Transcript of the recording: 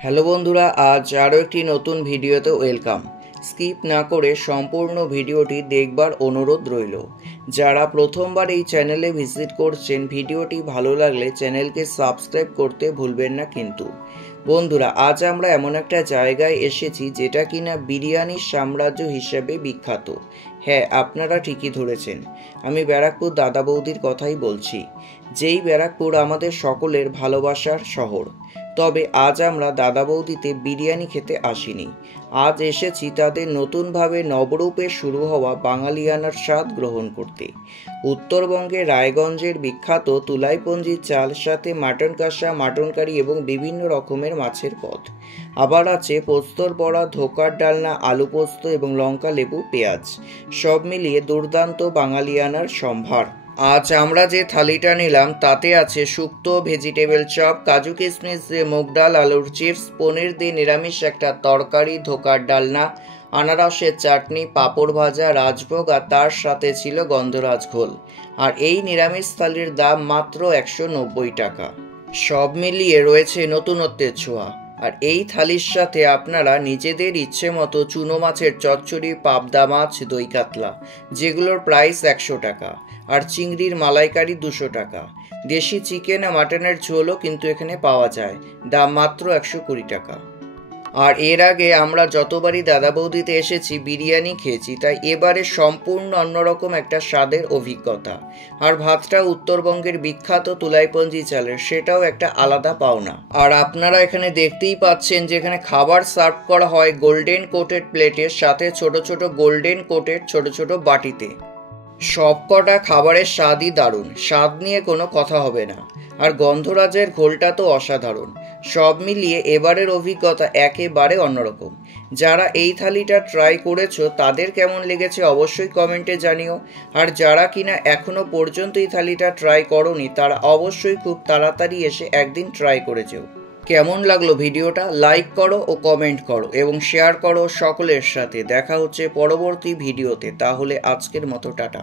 Hello বন্ধুরা, আজ আরও একটি নতুন ভিডিওতে ওয়েলকাম। স্কিপ না করে সম্পূর্ণ ভিডিওটি দেখবার অনুরোধ রইল। যারা প্রথমবার এই চ্যানেলে ভিজিট করছেন, ভিডিওটি ভালো লাগলে চ্যানেলকে সাবস্ক্রাইব করতে ভুলবেন না। কিন্তু বন্ধুরা, আজ আমরা এমন একটা জায়গায় এসেছি যেটা কিনা বিরিয়ানির সাম্রাজ্য হিসেবে বিখ্যাত। হ্যাঁ, আপনারা ঠিকই ধরেছেন, আমি ব্যারাকপুর দাদা বৌদির কথাই বলছি। যেই ব্যারাকপুর আমাদের সকলের ভালোবাসার শহর। তবে আজ আমরা দাদা বৌদিতে বিরিয়ানি খেতে আসিনি, আজ এসেছি তাদের নতুনভাবে নবরূপে শুরু হওয়া বাঙালিয়ানার স্বাদ গ্রহণ করতে। উত্তরবঙ্গের রায়গঞ্জের বিখ্যাত তুলাইপঞ্জির চাল, সাথে মাটন কষা, মাটন কারি এবং বিভিন্ন রকমের মাছের পদ। আবার আছে পোস্তর বড়া, ধোকার ডালনা, আলু পোস্ত এবং লঙ্কা, লেবু, পেঁয়াজ, সব মিলিয়ে দুর্দান্ত বাঙালিয়ানার সম্ভার। আজ আমরা যে থালিটা নিলাম তাতে আছে শুক্তো, ভেজিটেবল চপ, কাজু কিশমিশ দিয়ে মুগ ডাল, আলুর চিপস, পনির দিয়ে নিরামিষ একটা তরকারি, ধোকার ডালনা, আনারসের চাটনি, পাঁপড় ভাজা, রাজভোগ, আর তার সাথে ছিল গন্ধরাজ ঘোল। আর এই নিরামিষ থালির দাম মাত্র 190 টাকা। সব মিলিয়ে রয়েছে নতুনত্বের ছোঁয়া। আর এই থালির সাথে আপনারা নিজেদের ইচ্ছে মতো চুনো মাছের চচ্চড়ি, পাবদা মাছ, দই কাতলা, যেগুলোর প্রাইস 100 টাকা, আর চিংড়ির মালাইকারি 200 টাকা। দেশি চিকেন আর মাটনের ঝোলও কিন্তু এখানে পাওয়া যায়, দাম মাত্র 120 টাকা। আর এর আগে আমরা যতবারই দাদা বৌদিতে এসেছি বিরিয়ানি খেয়েছি, তাই এবারে সম্পূর্ণ অন্যরকম একটা স্বাদের অভিজ্ঞতা। আর ভাতটা উত্তরবঙ্গের বিখ্যাত তুলাইপঞ্জি চালের, সেটাও একটা আলাদা পাওনা। আর আপনারা এখানে দেখতেই পাচ্ছেন যে এখানে খাবার সার্ভ করা হয় গোল্ডেন কোটেড প্লেটের সাথে ছোট ছোট গোল্ডেন কোটেড ছোট ছোট বাটিতে। সবকটা খাবারের স্বাদই দারুণ, স্বাদ নিয়ে কোনো কথা হবে না। আর গন্ধরাজের ঘোলটা তো অসাধারণ। সব মিলিয়ে এবারের অভিজ্ঞতা একেবারে অন্যরকম। যারা এই থালিটা ট্রাই করেছো তাদের কেমন লেগেছে অবশ্যই কমেন্টে জানিও। আর যারা কিনা এখনো পর্যন্ত এই থালিটা ট্রাই করোনি, তারা অবশ্যই খুব তাড়াতাড়ি এসে একদিন ট্রাই করে যেও। কেমন লাগলো ভিডিওটা লাইক করো ও কমেন্ট করো এবং শেয়ার করো সকলের সাথে। দেখা হচ্ছে পরবর্তী ভিডিওতে। তাহলে আজকের মতো টাটা।